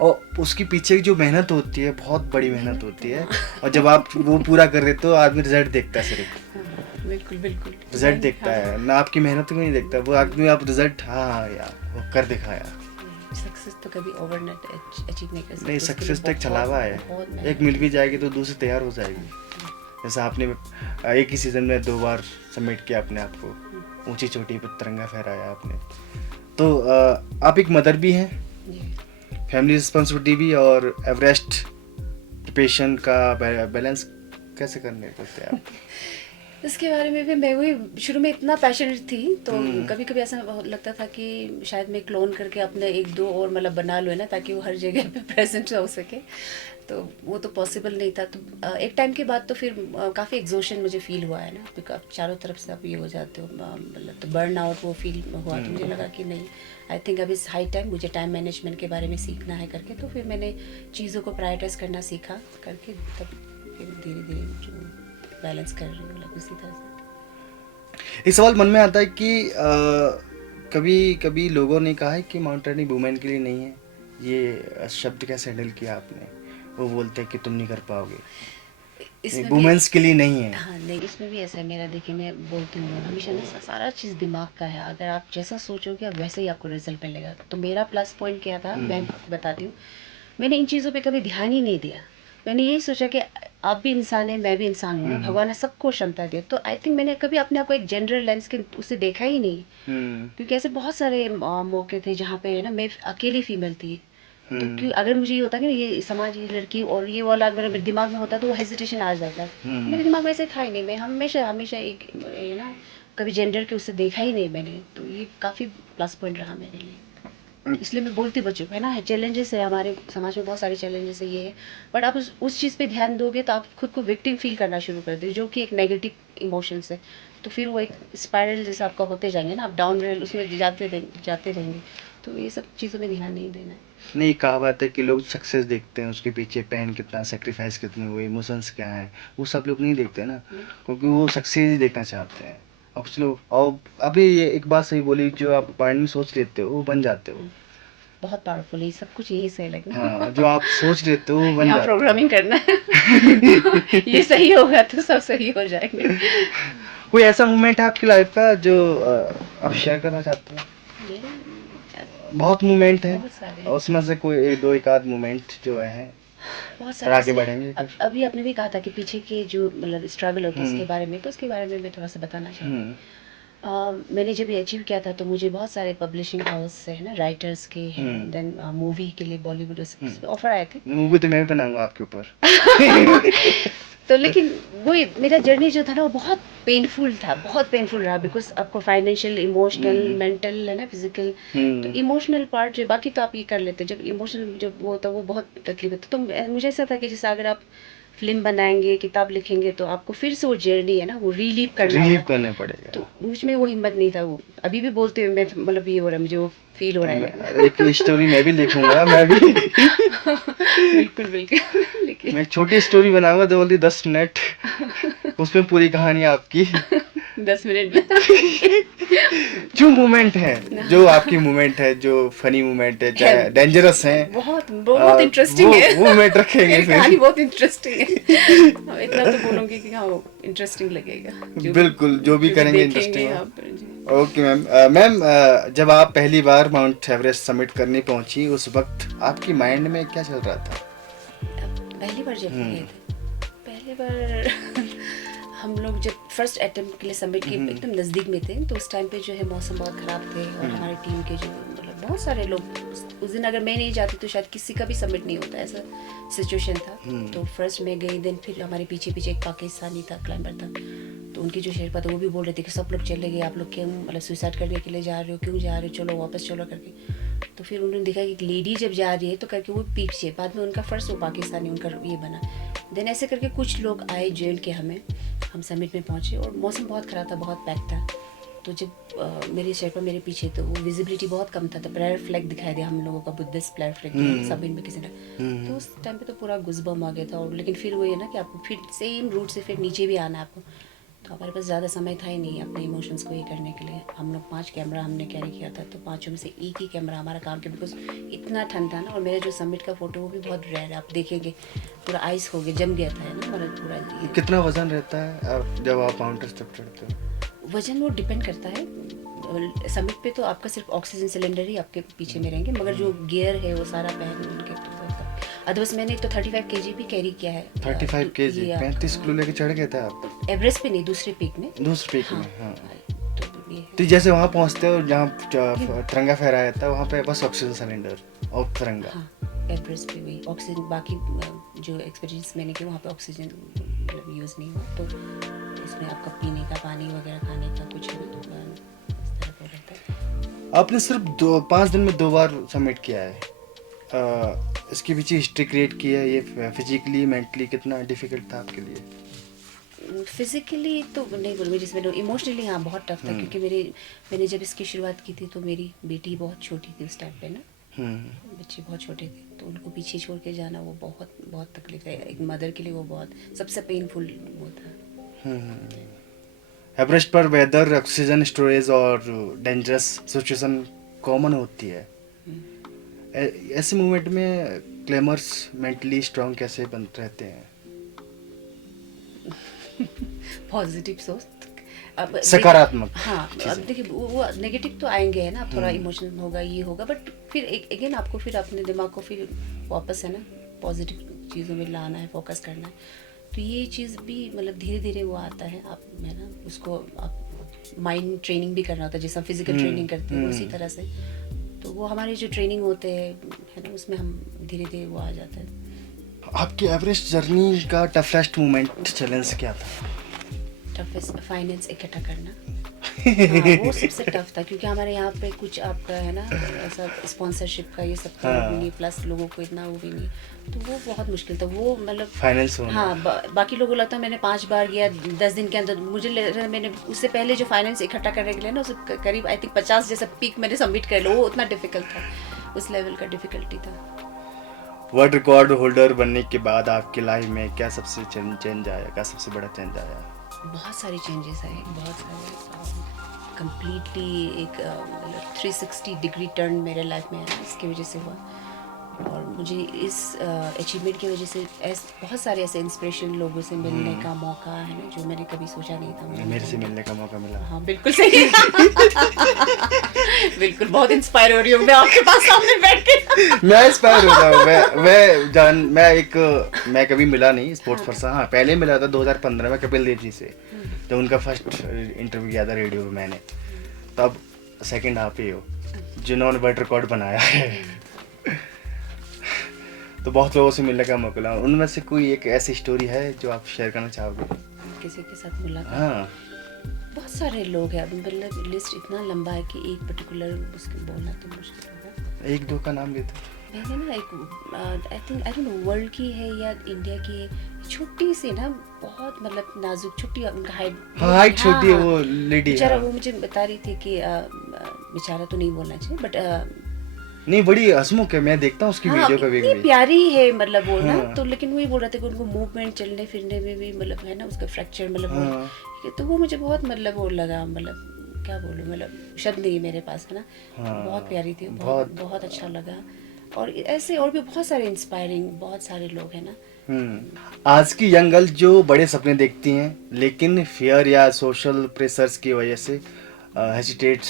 और उसके पीछे की जो मेहनत होती है, बहुत बड़ी मेहनत होती है। और जब आप वो पूरा कर रहे तो आदमी रिजल्ट देखता है, सिर्फ बिल्कुल बिल्कुल रिजल्ट देखता है ना, आपकी मेहनत को नहीं देखता वो आदमी। आप रिजल्ट, हाँ यार वो कर दिखाया। सक्सेस तो कभी ओवरनाइट अचीव नहीं कर सकते। नहीं, सक्सेस तो एक छलावा है, एक मिल भी जाएगी तो दूसरी तैयार हो जाएगी। जैसा आपने एक ही सीजन में 2 बार सबमिट किया अपने आप को, ऊंची चोटी पर तिरंगा फहराया आपने। तो आप एक मदर भी हैं, फैमिली रिस्पॉन्सिबिलिटी भी, और एवरेस्ट प्रिपरेशन का बैलेंस कैसे करने पड़ते हैं आप? इसके बारे में भी मैं वही शुरू में इतना पैशनेट थी, तो कभी कभी ऐसा लगता था कि शायद मैं क्लोन करके अपने 1-2 और मतलब बना लूँ ना, ताकि वो हर जगह पे प्रेजेंट हो सके। तो वो तो पॉसिबल नहीं था। तो एक टाइम के बाद तो फिर काफ़ी एग्जॉशन मुझे फील हुआ है ना, क्योंकि आप चारों तरफ से आप ये हो जाते हो, मतलब तो बर्न आउट वो फील हुआ। तो मुझे लगा कि नहीं, आई थिंक अभी हाई टाइम मुझे टाइम मैनेजमेंट के बारे में सीखना है करके। तो फिर मैंने चीज़ों को प्रायोरिटाइज करना सीखा करके, तब फिर धीरे धीरे बैलेंस कर रही हूँ उसी तरह से। एक सवाल मन में आता है कि कभी कभी लोगों ने कहा है कि माउंटेनियरिंग वुमेन के लिए नहीं है, ये शब्द कैसे हैंडल किया आपने? वो बोलते हैं कि तुम नहीं कर पाओगे, वुमेन्स के लिए नहीं है। हाँ नहीं, इसमें भी ऐसा है मेरा। देखिए मैं बोलती हूँ हमेशा ना, सारा चीज़ दिमाग का है। अगर आप जैसा सोचोगे आप वैसे ही आपको रिजल्ट मिलेगा। तो मेरा प्लस पॉइंट क्या था, मैं बताती हूँ। मैंने इन चीज़ों पे कभी ध्यान ही नहीं दिया। मैंने यही सोचा कि आप भी इंसान है, मैं भी इंसान हूँ ना, भगवान ने सबको क्षमता दी। तो आई थिंक मैंने कभी अपने आप को एक जनरल लेंस के उससे देखा ही नहीं। क्योंकि ऐसे बहुत सारे मौके थे जहाँ पे ना मैं अकेली फीमेल थी। तो क्यों, अगर मुझे ये होता कि ये समाज, ये लड़की और ये वाला मेरे दिमाग में होता तो वो हेजिटेशन आ जाता। मेरे दिमाग में ऐसे था ही नहीं। मैं हमेशा हमेशा एक ना, कभी जेंडर के उससे देखा ही नहीं मैंने। तो ये काफ़ी प्लस पॉइंट रहा मेरे लिए। इसलिए मैं बोलती बच्चों है ना, चैलेंजेस है हमारे समाज में, बहुत सारे चैलेंजेस है, ये है। बट आप उस चीज़ पे ध्यान दोगे तो आप खुद को विक्टिम फील करना शुरू कर दे, जो कि एक नेगेटिव इमोशंस है। तो फिर वो एक स्पाइरल जैसा आपका होते जाएंगे ना, आप डाउन रेल उसमें जाते रहेंगे। तो ये सब चीज़ों में ध्यान नहीं देना है। नहीं, कहावत है कि लोग सक्सेस देखते हैं, उसके पीछे पेन कितना, सेक्रीफाइस कितने हुए, इमोशंस क्या है, वो सब लोग नहीं देखते ना, क्योंकि वो सक्सेस ही देखना चाहते हैं। अब चलो, और अभी ये एक बात सही बोली, जो आप माइंड में सोच लेते हो वो बन जाते हो। बहुत पावरफुल है, सब कुछ यही सही लगना। हाँ, जो आप सोच लेते हो वो बन यहाँ जाता प्रोग्रामिंग करना है। ये सही होगा तो सब सही हो जाएंगे। कोई ऐसा मोमेंट है आपकी लाइफ का जो आप शेयर करना चाहते हो? बहुत मोमेंट है, बहुत सारे हैं। उसमें से कोई एक आध मोमेंट जो है, बहुत फिर आगे सारे। बढ़ेंगे। अभी आपने भी कहा था कि पीछे के जो मतलब स्ट्रगल होता है उसके बारे में, तो उसके बारे में मैं थोड़ा सा बताना चाहूँगी। मैंने जब ये अचीव किया था तो मुझे बहुत सारे पब्लिशिंग हाउस से है ना, राइटर्स के हैं, देन मूवी के लिए बॉलीवुड ऑफर आए थे। मूवी तो मैं भी बनाऊंगा आपके ऊपर। तो लेकिन वही मेरा जर्नी जो था ना वो बहुत पेनफुल था, बहुत पेनफुल रहा। बिकॉज आपको फाइनेंशियल, इमोशनल, मेंटल है ना, फिजिकल। तो इमोशनल पार्ट जो, बाकी तो आप ये कर लेते, जब इमोशनल जब वो होता वो बहुत तकलीफ होती। तो मुझे ऐसा था कि जैसे अगर आप फिल्म बनाएंगे, किताब लिखेंगे, तो आपको फिर से वो जर्नी है ना वो रिलीव करने पड़ेगा। तो मुझ में वो हिम्मत नहीं था। वो अभी भी बोलते हुए मैं मतलब ये हो रहा है, मुझे वो फील हो रहा है। एक स्टोरी मैं भी लिखूंगा, मैं भी। बिल्कुल बिल्कुल। लेकिन मैं छोटी स्टोरी बनाऊंगा तो बोलती 10 मिनट, उसमें पूरी कहानी आपकी। 10 मिनट में। जो मोमेंट है, जो आपकी मोमेंट है, जो फनी मोमेंट है, चाहे डेंजरस है, बहुत इंटरेस्टिंग है। वो मोमेंट रखेंगे मेरी फिर। कहानी बहुत इंटरेस्टिंग है। इतना तो बोलूंगी कि हाँ वो इंटरेस्टिंग लगेगा। बिल्कुल, जो भी करेंगे इंटरेस्टिंग। Okay ma'am. मैम, जब आप पहली बार माउंट एवरेस्ट समिट करने पहुंची, उस वक्त आपकी माइंड में क्या चल रहा था? पहली बार जब गए थे, पहली बार हम लोग जब फर्स्ट अटेम्प्ट के लिए समिट के एकदम नज़दीक में थे, तो उस टाइम पे जो है मौसम बहुत ख़राब थे और हमारी टीम के जो मतलब बहुत सारे लोग उस दिन अगर मैं नहीं जाती तो शायद किसी का भी समिट नहीं होता, ऐसा सिचुएशन था। तो फर्स्ट मैं गई, दिन फिर हमारे पीछे पीछे एक पाकिस्तानी था, क्लाइंबर था, तो उनके जो शेरपा था वो भी बोल रहे थे कि सब लोग चले गए, आप लोग क्यों मतलब सुसाइड करने के लिए जा रहे हो, क्यों जा रहे हो, चलो वापस चलो करके। तो फिर उन्होंने देखा कि एक लेडी जब जा रही है तो करके वो पीछे, बाद में उनका फर्स्ट वो पाकिस्तानी उनका ये बना। देन ऐसे करके कुछ लोग आए ज्वाइन के हमें, हम समिट में पहुँचे और मौसम बहुत ख़राब था, बहुत पैक था। तो जब मेरे शेरपा मेरे पीछे, तो वो विजिबिलिटी बहुत कम था, तो प्लेयर फ्लैग दिखाई दिया हम लोगों का, बुद्धिस्ट प्लेयर फ्लैग सब इनमें किसी ने। तो उस टाइम पे तो पूरा गुज़बम आ गया था। और लेकिन फिर वो ये ना कि आपको फिर सेम रूट से फिर नीचे भी आना है आपको, तो हमारे पास ज़्यादा समय था ही नहीं अपने इमोशंस को ये करने के लिए। हम लोग 5 कैमरा हमने कैरी किया था, तो 5 में से एक ही कैमरा हमारा काम किया, बिकॉज इतना ठंड था ना। और मेरा जो समिट का फ़ोटो वो भी बहुत रेयर है, आप देखेंगे पूरा आइस हो गया, जम गया था ना मतलब पूरा। कितना वजन रहता है जब आप माउंट एवरेस्ट चढ़ते हो? वजन वो डिपेंड करता है। समिट पे तो आपका सिर्फ ऑक्सीजन सिलेंडर ही आपके पीछे में रहेंगे, मगर जो गियर है वो सारा पहन उनके। तो अदरवाइज मैंने तो 35 kg भी कैरी किया है। 35 kg 35 किलो लेके चढ़ गए थे आप? एवरेस्ट पे नहीं, दूसरे पीक में। दूसरे पीक में, हाँ। तो ये है। तो जैसे वहाँ पहुँचते हो जहाँ तिरंगा फहराया जाता है, वहाँ पे बस ऑक्सीजन सिलेंडर और तिरंगा। हाँ, एवरेस्ट पे भी ऑक्सीजन, बाकी जो एक्सपीरियंस मैंने किया वहाँ पे ऑक्सीजन मतलब यूज़ नहीं हुआ, तो उसमें आपका पीने का पानी वगैरह खाने का कुछ नहीं, इस तरह का रहता है। आपने सिर्फ 5 दिन में 2 बार समिट किया है, इसके पीछे हिस्ट्री क्रिएट की है, ये फिजिकली मेंटली कितना डिफिकल्ट था आपके लिए? फिजिकली तो नहीं बोलूँगी, जिसमें इमोशनली हाँ बहुत टफ था, क्योंकि मैंने जब इसकी शुरुआत की थी तो मेरी बेटी बहुत छोटी थी उस टाइम पे ना, बच्चे बहुत छोटे थे, तो उनको पीछे छोड़ के जाना वो बहुत बहुत तकलीफ है एक मदर के लिए, वो बहुत सबसे पेनफुल वो था। एवरेस्ट पर वेदर, ऑक्सीजन स्टोरेज और डेंजरस सिचुएशन कॉमन होती है। ऐसे मोमेंट में क्लेमर्स मेंटली स्ट्रांग कैसे बन रहते हैं? पॉजिटिव सोच, सकारात्मक। हाँ, अब देखिए वो नेगेटिव तो आएंगे है ना, थोड़ा इमोशनल होगा, ये होगा, बट फिर अगेन आपको फिर अपने दिमाग को फिर वापस है ना पॉजिटिव चीज़ों में लाना है, फोकस करना है। तो ये चीज़ भी मतलब धीरे धीरे वो आता है, आप है ना उसको आप माइंड ट्रेनिंग भी करना होता है, जैसे हम फिजिकल ट्रेनिंग करते हैं उसी तरह से। तो वो हमारे जो ट्रेनिंग होते हैं है ना, उसमें हम धीरे धीरे वो आ जाता है। आपकी एवरेस्ट जर्नी का टफेस्ट मोमेंट चैलेंज क्या था? टफेस्ट फाइनेंस इकट्ठा करना। हाँ, वो सबसे टफ था, क्योंकि हमारे यहाँ पे कुछ आपका है ना ऐसा स्पॉन्सरशिप का ये सब था नहीं, प्लस लोगों को इतना वो भी नहीं, तो वो बहुत मुश्किल था वो मतलब फाइनेंस होना। हाँ, बाकी लोगों लगता है मैंने 5 बार गया 10 दिन के अंदर, मुझे मैंने उससे पहले जो फाइनेंस इकट्ठा करने के लिए ना उसे करीब आई थिंक 50 जैसा पीक मैंने सबमिट कर लिया, वो उतना डिफिकल्ट था, उस लेवल का डिफिकल्टी था। वर्ल्ड रिकॉर्ड होल्डर बनने के बाद आपकी लाइफ में क्या सबसे चेंज आया, क्या सबसे बड़ा चेंज आया? बहुत सारी चेंजेस आए, बहुत सारे, कम्प्लीटली एक मतलब 360 डिग्री टर्न मेरे लाइफ में है, इसकी वजह से हुआ। और मुझे इस अचीवमेंट की वजह से बहुत सारे ऐसे इंस्पिरेशन लोगों से मिलने का मौका है ना, जो मैंने कभी सोचा नहीं था। मेरे से मिलने का मौका मिला। हाँ बिल्कुल सही। बिल्कुल, बहुत इंस्पायर हो रही हूँ मैं आपके पास सामने बैठ के। मैं इंस्पायर हो रहा हूँ। मैं कभी मिला नहीं स्पोर्ट्स पर्सन। हाँ, पहले मिला था 2015 में कपिल देव जी से, तो उनका फर्स्ट इंटरव्यू किया था रेडियो पे मैंने, तब सेकंड आप ही हो जिन्होंने वर्ल्ड रिकॉर्ड बनाया है। तो बहुत लोगों से मिलने का मौका मिला, उनमें से कोई एक ऐसी स्टोरी है जो आप शेयर करना चाहोगे? किसी के साथ मिला था? हाँ, बहुत सारे लोग हैं, मतलब लिस्ट इतना लंबा है कि एक पर्टिकुलर उसको बोलना तो मुश्किल होगा। 1-2 का नाम लेते। मैंने ना एक आई डोंट नो वर्ल्ड की है या इंडिया की है, छोटी सी ना बहुत मतलब नाजुक छोटी उनका हाइट छोटी है वो लेडी। बेचारा वो मुझे बता रही थी कि बेचारा तो नहीं बोलना चाहिए, बट नहीं, बड़ी हंसमुख है, मैं देखता हूँ उसकी वीडियो कभी कभी प्यारी है मतलब वो ना, तो लेकिन वही बोल रहा था कि उनको मूवमेंट चलने फिरने में भी मतलब है ना उसका फ्रैक्चर मतलब वो ठीक है, तो वो मुझे बहुत मतलब वो लगा, मतलब क्या बोलूँ, मतलब शब्द नहीं मेरे पास, है ना। हाँ, बहुत प्यारी थी, बहुत बहुत। बहुत अच्छा लगा। और ऐसे और भी बहुत सारे इंस्पायरिंग बहुत सारे लोग हैं ना। आज की यंग गर्ल जो बड़े सपने देखती हैं लेकिन फियर या सोशल प्रेशर्स की वजह से हेजिटेट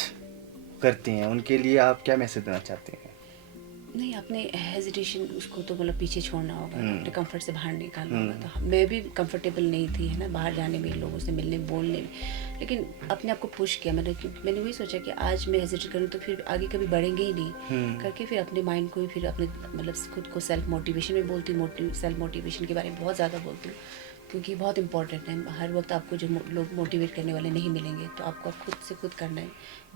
करती हैं, उनके लिए आप क्या मैसेज देना चाहते हैं? नहीं, अपने हेजिटेशन उसको तो मतलब पीछे छोड़ना होगा, अपने कंफर्ट से बाहर निकालना होगा। तो मैं भी कंफर्टेबल नहीं थी, है ना, बाहर जाने में, लोगों से मिलने बोलने में, लेकिन अपने आप को पुश किया मैंने। मैंने वही सोचा कि आज मैं हेजिटेट करूँ तो फिर आगे कभी बढ़ेंगे ही नहीं करके, फिर अपने माइंड को ही फिर अपने मतलब खुद को सेल्फ मोटिवेशन में बोलती हूँ। सेल्फ मोटिवेशन के बारे में बहुत ज़्यादा बोलती हूँ, क्योंकि बहुत इंपॉर्टेंट है। हर वक्त आपको जो लोग मोटिवेट करने वाले नहीं मिलेंगे, तो आपको खुद से खुद करना है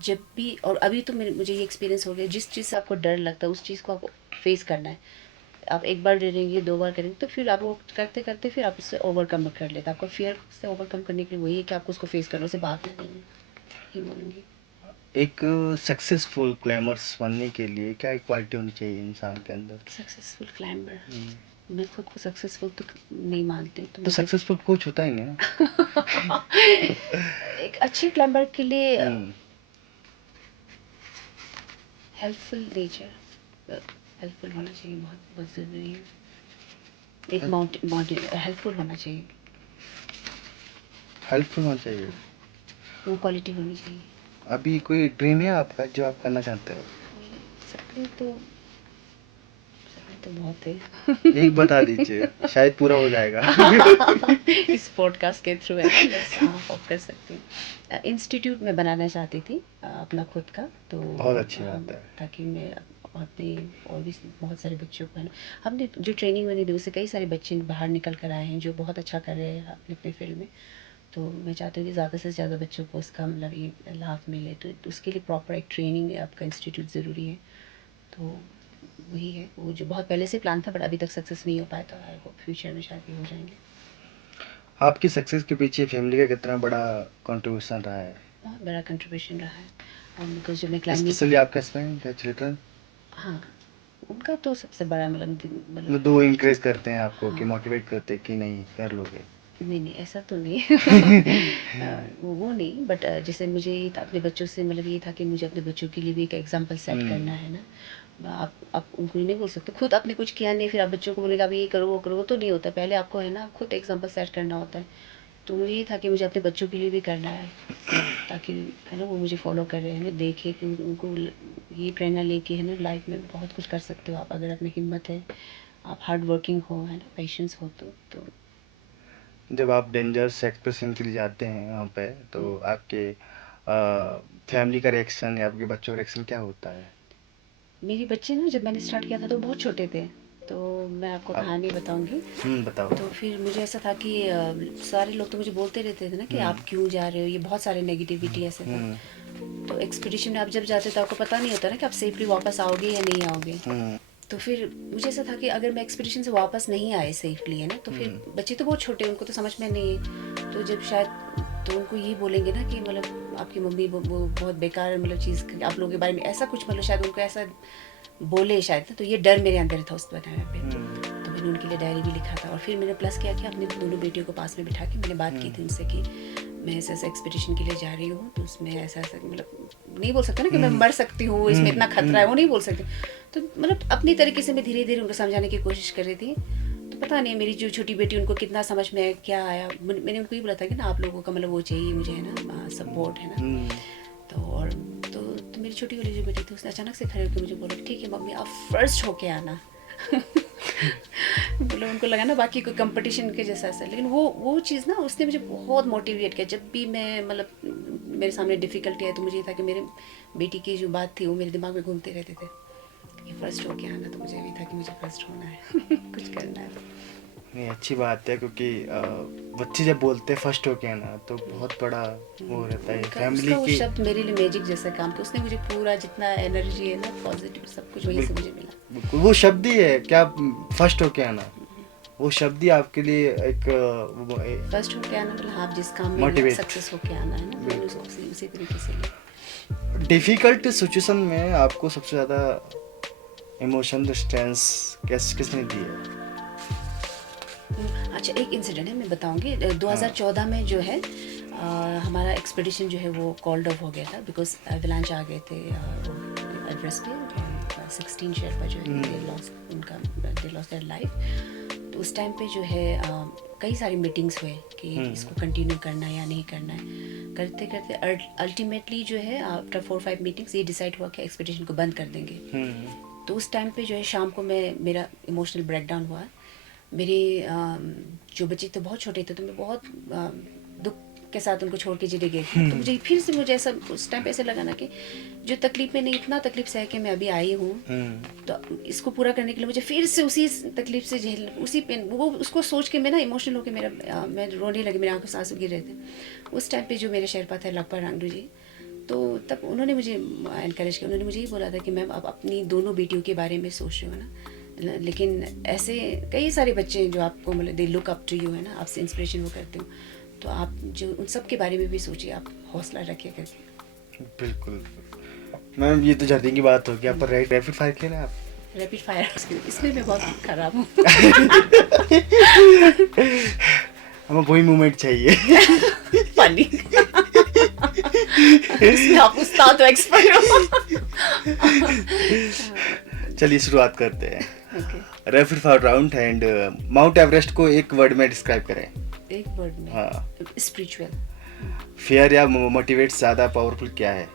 जब भी। और अभी तो मुझे ये एक्सपीरियंस हो गया, जिस चीज़ से आपको डर लगता है उस चीज़ को आपको फेस करना है। आप एक बार डरेंगे, 2 बार करेंगे, तो फिर आप वो करते करते फिर आप उससे ओवरकम कर लेते हैं। आपको फियर से ओवरकम करने के लिए वही है कि आपको उसको फेस करना, उसे भागना नहीं है, ये बोलूँगी। एक सक्सेसफुल क्लाइंबर्स बनने के लिए क्या क्वालिटी होनी चाहिए इंसान के अंदर? सक्सेसफुल क्लाइंबर, मैं खुद को सक्सेसफुल तो नहीं मानती, तो तो मुझे सक्सेसफुल कुछ होता ही नहीं ना। एक अच्छी क्लाइंबर के लिए हम्म, हेल्पफुल नेचर, हेल्पफुल होना चाहिए, बहुत बहुत ज़रूरी है। एक माउंटेन हेल्पफुल होना चाहिए, हेल्पफुल होना चाहिए। वो क्वालिटी होनी चाहिए। अभी कोई ड्रीम है आपका जो आप करना चाहते हो? सपने तो बहुत है। एक बता दीजिए, शायद पूरा हो जाएगा। इस पॉडकास्ट के थ्रू है ना, बस हाँ होप कर सकती हूँ। इंस्टीट्यूट में बनाना चाहती थी अपना खुद का, तो बहुत अच्छी बात है। ताकि मैं अपने और भी बहुत सारे बच्चों को, है ना, हमने जो ट्रेनिंग मैंने दी उससे कई सारे बच्चे बाहर निकल कर आए हैं जो बहुत अच्छा कर रहे हैं अपने अपने फील्ड में। तो मैं चाहती हूँ कि ज़्यादा से ज़्यादा बच्चों को उसका मतलब ये लाभ मिले, तो उसके लिए प्रॉपर एक ट्रेनिंग आपका इंस्टीट्यूट ज़रूरी है। तो वही है, वो जो बहुत पहले से प्लान था, बट अभी तक सक्सेस नहीं हो पाया, तो आई होप फ्यूचर में शायद ये हो जाएंगे। आपकी सक्सेस के पीछे फैमिली का कितना बड़ा कंट्रीब्यूशन रहा है? बहुत बड़ा कंट्रीब्यूशन रहा है, बिकॉज जब मैं क्लाइंबिंग, स्पेशली आपका हस्बैंड या चिल्ड्रन? हाँ, उनका तो सबसे बड़ा मतलब दो इंकरेज करते हैं आपको कि हाँ, मोटिवेट करते हैं कि नहीं कर लोगे? नहीं नहीं ऐसा तो नहीं। वो नहीं, बट जैसे मुझे ये था अपने बच्चों से, मतलब ये था कि मुझे अपने बच्चों के लिए भी एक एग्जांपल सेट करना है ना। आप उनको नहीं बोल सकते, खुद आपने कुछ किया नहीं फिर आप बच्चों को बोलेगा अब ये करो वो करो, वो तो नहीं होता। पहले आपको है ना खुद एग्जांपल सेट करना होता है। तो मुझे ये था कि मुझे अपने बच्चों के लिए भी करना है, ताकि है ना वो मुझे फॉलो कर रहे हैं ना, देखे कि उनको ये प्रेरणा लेके है ना लाइफ में बहुत कुछ कर सकते हो आप, अगर आप में हिम्मत है, आप हार्ड वर्किंग हो, है ना, पेशेंस हो, तो जब आप डेंजरस एक्सप्रेशन के लिए जाते हैं वहाँ पे, तो आपके फैमिली का रिएक्शन या आपके बच्चों का रिएक्शन क्या होता है? मेरे बच्चे ना जब मैंने स्टार्ट किया था तो बहुत छोटे थे, तो मैं आपको आप कहानी बताऊंगी। बताओ। तो फिर मुझे ऐसा था कि सारे लोग तो मुझे बोलते रहते थे ना कि आप क्यों जा रहे हो, ये बहुत सारे नेगेटिविटी ऐसे था। तो एक्सपीडिशन में आप जब जाते तो आपको पता नहीं होता ना कि आप सेफली वापस आओगे या नहीं आओगे। तो फिर मुझे ऐसा था कि अगर मैं एक्सपीडिशन से वापस नहीं आए सेफली, है ना, तो फिर बच्चे तो बहुत छोटे, उनको तो समझ में नहीं है। तो जब शायद तो उनको ये बोलेंगे ना कि मतलब आपकी मम्मी वो बहुत बेकार मतलब चीज़ आप लोगों के बारे में ऐसा कुछ, मतलब शायद उनको ऐसा बोले शायद ना, तो ये डर मेरे अंदर था उस टाइम पे। तो मैंने उनके लिए डायरी भी लिखा था, और फिर मैंने प्लस किया कि अपनी दोनों बेटियों को पास में बिठा के मैंने बात की थी उनसे कि मैं ऐसा ऐसा एक्सपीडिशन के लिए जा रही हूँ, तो उसमें ऐसा ऐसा मतलब नहीं बोल सकते ना कि मैं मर सकती हूँ, इसमें इतना खतरा है, वो नहीं बोल सकते। तो मतलब अपनी तरीके से मैं धीरे धीरे उनको समझाने की कोशिश कर रही थी। तो पता नहीं मेरी जो छोटी बेटी उनको कितना समझ में क्या आया। मैंने उनको ये बोला था कि ना आप लोगों का मतलब वो चाहिए मुझे, है ना, सपोर्ट, है ना। तो और तो मेरी छोटी वाली जो बेटी थी उसने अचानक से खड़े होकर मुझे बोला ठीक है मम्मी आप फर्स्ट होके आना। मतलब उनको लगा ना बाकी कोई कंपटीशन के जैसा ऐसा, लेकिन वो चीज़ ना उसने मुझे बहुत मोटिवेट किया। जब भी मैं मतलब मेरे सामने डिफ़िकल्टी है तो मुझे ये था कि मेरे बेटी की जो बात थी वो मेरे दिमाग में घूमते रहते थे कि फ़र्स्ट होके आना। तो मुझे भी था कि मुझे फ़र्स्ट होना है। कुछ करना है। नहीं, अच्छी बात है, क्योंकि बच्चे जब बोलते हैं फर्स्ट हो गया ना तो बहुत बड़ा वो रहता है फैमिली वो की। शब्द मेरे लिए मैजिक जैसा काम किया। उसने मुझे पूरा जितना एनर्जी है ना पॉजिटिव सब कुछ वहीं से मुझे मिला। बिल्कुल, वो शब्द ही है क्या, फर्स्ट हो के आना, वो शब्द ही आपके लिए एक फर्स्ट होके आना मतलब आप जिस काम में मोटिवेट, सक्सेस होके आना है ना, मैंने उसी तरीके से लिया। डिफिकल्ट सिचुएशन में आपको सबसे ज़्यादा इमोशनल स्ट्रेंथ किसने दी है? अच्छा एक इंसिडेंट है मैं बताऊंगी। 2014 में जो है हमारा एक्सपेडिशन जो है वो कॉल्ड ऑफ हो गया था बिकॉज एवलांच आ गए थे एवरेस्ट पे 16 शेरपा जो है दे लॉस्ट देयर लाइफ। तो उस टाइम पे जो है कई सारी मीटिंग्स हुए कि इसको कंटिन्यू करना है या नहीं करना है। करते करते अल्टीमेटली जो है आफ्टर 4-5 मीटिंग्स ये डिसाइड हुआ कि एक्सपेडिशन को बंद कर देंगे। तो उस टाइम पे जो है शाम को मेरा इमोशनल ब्रेकडाउन हुआ। मेरे जो बच्चे थे बहुत छोटे थे, तो मैं बहुत दुख के साथ उनको छोड़ के चले गए। तो मुझे ऐसा उस टाइम पे ऐसे लगा ना कि जो तकलीफ मैंने इतना तकलीफ सह के मैं अभी आई हूँ, तो इसको पूरा करने के लिए मुझे फिर से उसी तकलीफ से झेल, उसी पेन, वो उसको सोच के मैं ना इमोशनल होकर मैं रोने लगी, मेरे आंखों से आंसू गिर रहे थे। उस टाइम पे जो मेरे शेरपा थे लक्पा रांगडू जी, तो तब उन्होंने मुझे इनकरेज किया। उन्होंने मुझे ये बोला था कि मैम आप अपनी दोनों बेटियों के बारे में सोच रहे हो ना, लेकिन ऐसे कई सारे बच्चे हैं जो आपको मतलब they look up to you, है ना, आपसे इंस्पिरेशन वो करते हो, तो आप जो उन सब के बारे में भी सोचिए, आप हौसला रखिए करके। बिल्कुल मैम, ये तो जल्दी की बात होगी। आप रैपिड फायर खेलें आप? रैपिड फायर इसमें मैं बहुत खराब हूँ। हमें वही मोमेंट चाहिए। फनी। इसमें आप उस्ताद हो, एक्सपर्ट हो। चलिए शुरुआत करते हैं। Okay. Rapid fire round and mount Everest को एक वर्ड में डिस्क्राइब करें। एक वर्ड में? हाँ। स्पिरिचुअल। फियर या मोटिवेट ज़्यादा पावरफुल क्या है?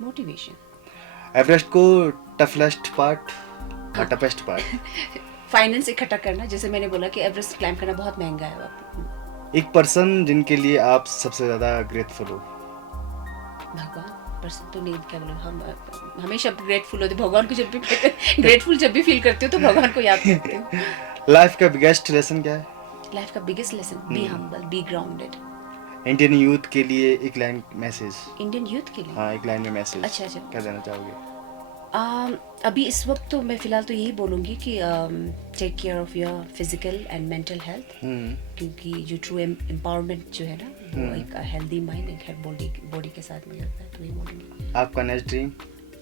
मोटिवेशन। एवरेस्ट को टफेस्ट पार्ट या टफेस्ट पार्ट? फाइनेंस इकट्ठा करना, जैसे मैंने बोला कि एवरेस्ट क्लाइंब करना बहुत महंगा है। एक पर्सन जिनके लिए आप सबसे ज़्यादा ग्रेटफुल हो? भगवान। पर्सन तो नहीं, क्या बोलो, हम हमेशा ग्रेटफुल होते भगवान को। जब भी ग्रेटफुल जब भी फील करती हो तो भगवान को याद करती हूँ। लाइफ का बिगेस्ट लेसन क्या है? लाइफ का biggest lesson, be humble, be grounded. Indian youth के लिए एक लाइन मैसेज। इंडियन यूथ के लिए? हाँ, एक लाइन में मैसेज। अच्छा। क्या देना चाहोगे? अभी इस वक्त तो मैं फ़िलहाल तो यही बोलूँगी कि take care of your physical and mental health, क्योंकि जो ट्रू एम्पावरमेंट जो है ना, वो एक हेल्दी माइंड, एक बॉडी के साथ में होता है। तो ये बोलूँगी। आपका next dream?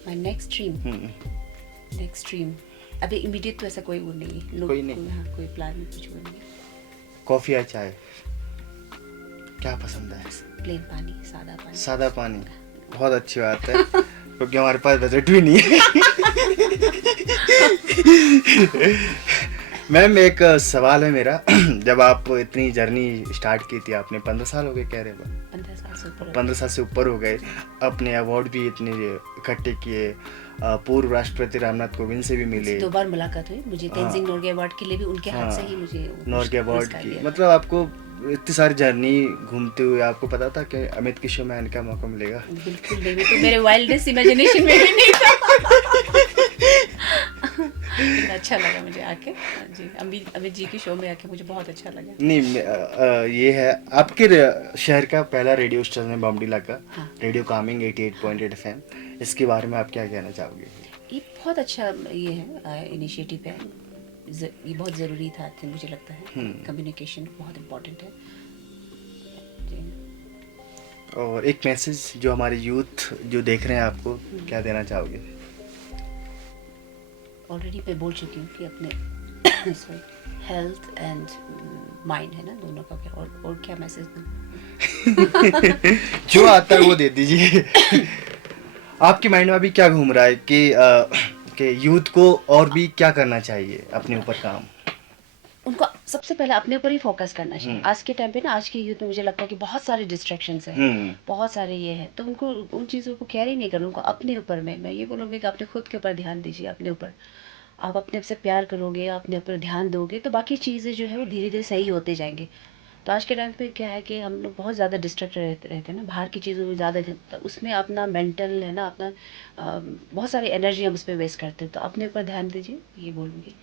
My next dream अभी इमीडिएट तो ऐसा कोई वो नहीं है। कोई नहीं? हाँ, कोई प्लान में कुछ वो नहीं। कॉफ़ी या चाय, क्या पसंद है? प्लेन पानी, सादा पानी। सादा पानी, बहुत अच्छी बात है, क्योंकि हमारे पास बजट भी नहीं है। मैम, एक सवाल है मेरा। जब आप इतनी जर्नी स्टार्ट की थी, आपने 15 साल हो गए कह रहे हो? 15 साल से ऊपर। 15 साल से ऊपर हो गए। अपने अवार्ड भी इतने इकट्ठे किए, पूर्व राष्ट्रपति रामनाथ कोविंद से भी मिले। 2 बार मुलाकात हुई मुझे तेंजिंग नोर्गे अवार्ड के लिए भी, उनके हाथ से ही मुझे नोर्गे अवार्ड की। मतलब आपको इतनी सारी जर्नी घूमते हुए आपको पता था कि अमित की शो में आने का मौका मिलेगा? बिल्कुल नहीं, तो मेरे वाइल्डेस्ट इमेजिनेशन में भी नहीं था। अच्छा लगा मुझे आके जी, अमित जी की शो में आके मुझे बहुत अच्छा लगा। नहीं, ये है आपके शहर का पहला रेडियो स्टेशन है बॉम्बडीला का। हाँ। Radio Kameng 88.8 FM। इसके बारे में आप क्या कहना चाहोगे? ये बहुत अच्छा ये है, इनिशिएटिव है। ये बहुत ज़रूरी था, मुझे लगता है। कम्युनिकेशन बहुत इम्पोर्टेंट है जी। और एक मैसेज जो हमारे यूथ जो देख रहे हैं आपको, क्या देना चाहोगे? ऑलरेडी मैं बोल चुकी हूँ कि अपने हेल्थ एंड माइंड है ना, दोनों का क्या, और क्या मैसेज दूँ? जो आता है वो दे दीजिए। आपके माइंड में अभी क्या घूम रहा है कि यूथ को और भी क्या करना चाहिए अपने ऊपर काम? उनको सबसे पहले अपने ऊपर ही फोकस करना चाहिए। आज के टाइम पे ना, आज के यूथ में मुझे लगता है कि बहुत सारे डिस्ट्रैक्शंस हैं, बहुत सारे ये है, तो उनको उन चीज़ों को केयर ही नहीं करना। उनको अपने ऊपर में मैं ये बोलूँगी कि अपने खुद के ऊपर ध्यान दीजिए। अपने ऊपर आप अपने से प्यार करोगे, अपने ऊपर ध्यान दोगे, तो बाकी चीज़ें जो है वो धीरे धीरे सही होते जाएंगे। तो आज के टाइम पे क्या है कि हम लोग बहुत ज़्यादा डिस्ट्रैक्ट रहते हैं ना, बाहर की चीज़ों में ज़्यादा, तो उसमें अपना मेंटल है ना, अपना बहुत सारी एनर्जी हम उस पर वेस्ट करते हैं। तो अपने ऊपर ध्यान दीजिए, ये बोलूँगी।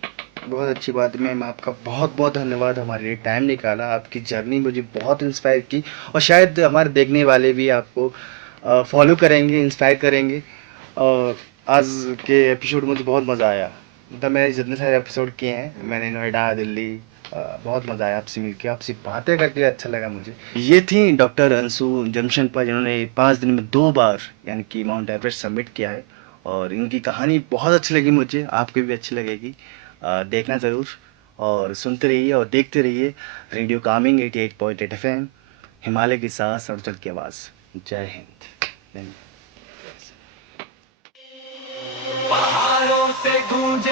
बहुत अच्छी बात है मैम, आपका बहुत बहुत धन्यवाद हमारे लिए टाइम निकाला। आपकी जर्नी मुझे बहुत इंस्पायर की, और शायद हमारे देखने वाले भी आपको फॉलो करेंगे, इंस्पायर करेंगे। और आज के एपिसोड में मुझे बहुत मज़ा आया। मतलब मैंने जितने सारे एपिसोड किए हैं, मैंने नोएडा, दिल्ली, बहुत मज़ा आया आपसे मिलके, आपसे बातें करके अच्छा लगा मुझे। ये थी डॉक्टर अंशु जमशेदपुर, जिन्होंने 5 दिन में 2 बार यानी कि माउंट एवरेस्ट सबमिट किया है, और इनकी कहानी बहुत अच्छी लगी मुझे, आपको भी अच्छी लगेगी। देखना ज़रूर, और सुनते रहिए और देखते रहिए रेडियो कामिंग 88.8 FM। हिमालय की सांस अरुणचल की आवाज़। जय हिंद। पहाड़ों से गूंज